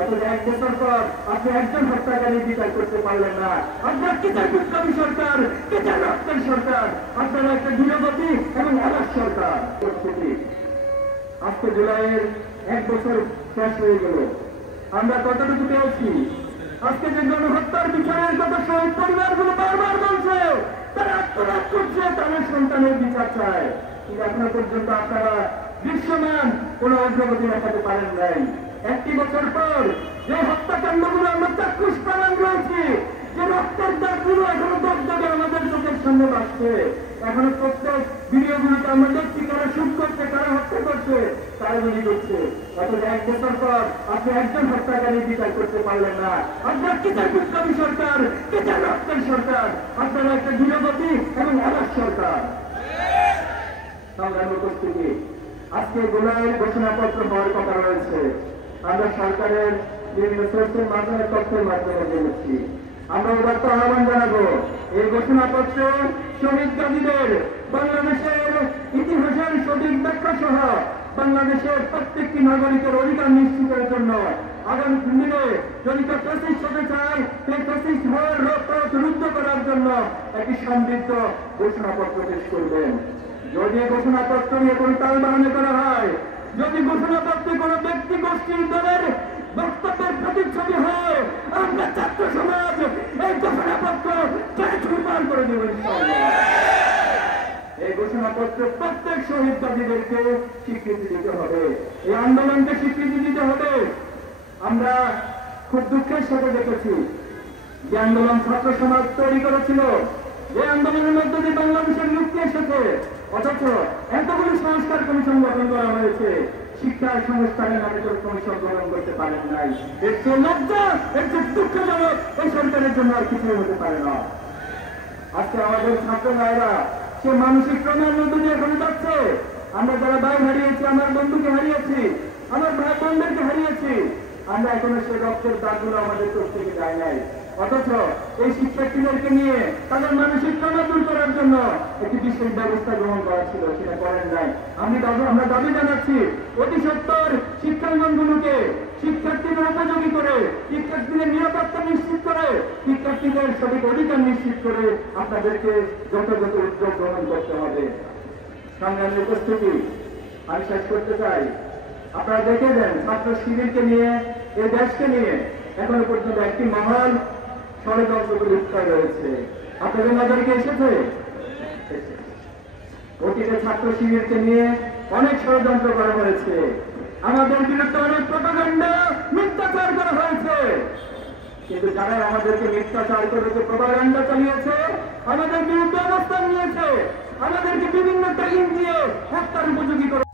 অথচ 1 বছর পর আপনি একজন হত্যাকারী বিচার করতে পারলেন না। আপনার কিতাব বিপ্লবী সরকার, কিতাব রক্তের সরকার, আপনারা একটা দূরগতি এবং আলাস সরকার। আজকে জুলাইয়ের 1 বছর শেষ হয়ে গেল, আমরা কতটুকু পেয়েছি? আজকে যে গণহত্যার বিচারের কথা শহীদ পরিবারগুলো বারবার বলছে, তারা আত্মরাগ করছে, তাদের সন্তানের বিচার চায়, কিন্তু এখনো পর্যন্ত আপনারা দৃশ্যমান কোন অগ্রগতি দেখাতে পারেন নাই। 1 বছর পর যে হত্যাকাণ্ডগুলো আমরা চাক্ষুষ প্রমাণ রয়েছি, যে রক্তের দাগগুলো এখনো দগদগে আমাদের চোখের সামনে আসছে, এখনো প্রত্যেক ভিডিওগুলোতে আমরা দেখছি কারা শুট করছে, কারা হত্যা করছে, কারা গুলি করছে। অথচ 1 বছর পর আপনি একজন হত্যাকারী বিচার করতে পারলেন না। আপনার কিতাব বিপ্লবী সরকার, কিতাব রক্তের সরকার, আপনারা একটা দূরগতি এবং আলাস সরকার। সংগ্রাম উপস্থিতি, আজকে জুলাইয়ের ঘোষণাপত্র হওয়ার কথা রয়েছে। আমরা সরকারের বিভিন্ন সোর্সের মাধ্যমে তথ্যের মাধ্যমে জেনেছি। আমরা এবার তো আহ্বান জানাবো, এই ঘোষণাপত্রে শহীদ গাজীদের বাংলাদেশের ইতিহাসের সঠিক ব্যাখ্যা সহ বাংলাদেশের প্রত্যেকটি নাগরিকের অধিকার নিশ্চিতের জন্য আগামী দিনে যদি ফ্যাসিস্ট হতে চায়, সেই ফ্যাসিস্ট হওয়ার পথ রুদ্ধ করার জন্য একটি সমৃদ্ধ ঘোষণাপত্র পেশ করবেন। যদি ঘোষণাপত্র নিয়ে কোন তালবাহানা করা হয়, যদি ঘোষণাপত্রে কোন ব্যক্তি গোষ্ঠীর দলের বক্তব্যের প্রতিচ্ছবি হয়, আমরা ছাত্র সমাজ এই ঘোষণাপত্র চুরমার করে দেব। এই ঘোষণাপত্র প্রত্যেক শহীদ গাজীদেরকে স্বীকৃতি দিতে হবে, এই আন্দোলনকে স্বীকৃতি দিতে হবে। আমরা খুব দুঃখের সাথে দেখেছি যে আন্দোলন ছাত্র সমাজ তৈরি করেছিল, যে আন্দোলনের মধ্যে দিয়ে বাংলাদেশের মুক্তি এসেছে, অথচ এতগুলি সংস্কার কমিশন গঠন করা হয়েছে, শিক্ষার সংস্কারের নামে তো কমিশন গঠন করতে পারেন নাই। এর চেয়ে লজ্জা, এর চেয়ে দুঃখজনক এই সরকারের জন্য আর কিছু হতে পারে না। আজকে আমাদের ছাত্র ভাইরা সে মানসিক ক্রমের মধ্যে দিয়ে এখানে যাচ্ছে। আমরা যারা ভাই হারিয়েছি, আমার বন্ধুকে হারিয়েছি, আমার ভাই বোনদেরকে হারিয়েছি, আমরা এখনো সে রক্তের দাগগুলো আমাদের চোখ থেকে যায় নাই। অথচ এই শিক্ষার্থীদেরকে নিয়ে তাদের মানসিক ক্রম দূর করার জন্য একটি বিশেষ ব্যবস্থা গ্রহণ করা ছিল, সেটা করেন নাই। আমরা দাবি জানাচ্ছি, অতি সত্বর শিক্ষাঙ্গনগুলোকে শিক্ষার্থীদের উপযোগী করে, শিক্ষার্থীদের নিরাপত্তা নিশ্চিত করে, শিক্ষার্থীদের সঠিক অধিকার নিশ্চিত করে আপনাদেরকে যথাযথ উদ্যোগ গ্রহণ করতে হবে। সংগ্রামী উপস্থিতি, আমি শেষ করতে চাই, আপনারা দেখে দেন ছাত্র শিবিরকে নিয়ে, এই দেশকে নিয়ে এখনো পর্যন্ত একটি মহান ষড়যন্ত্র লিপ্ত রয়েছে। আপনাদের নজরকে এসেছে? অতীতে ছাত্র শিবিরকে নিয়ে অনেক ষড়যন্ত্র করা হয়েছে, আমাদের বিরুদ্ধে অনেক প্রপাগান্ডা, মিথ্যাচার করা হয়েছে। কিন্তু যারা আমাদেরকে মিথ্যাচার করেছে, প্রপাগান্ডা চালিয়েছে, আমাদের বিরুদ্ধে অবস্থান নিয়েছে, আমাদেরকে বিভিন্ন তালিম দিয়ে হত্যার উপযোগী করে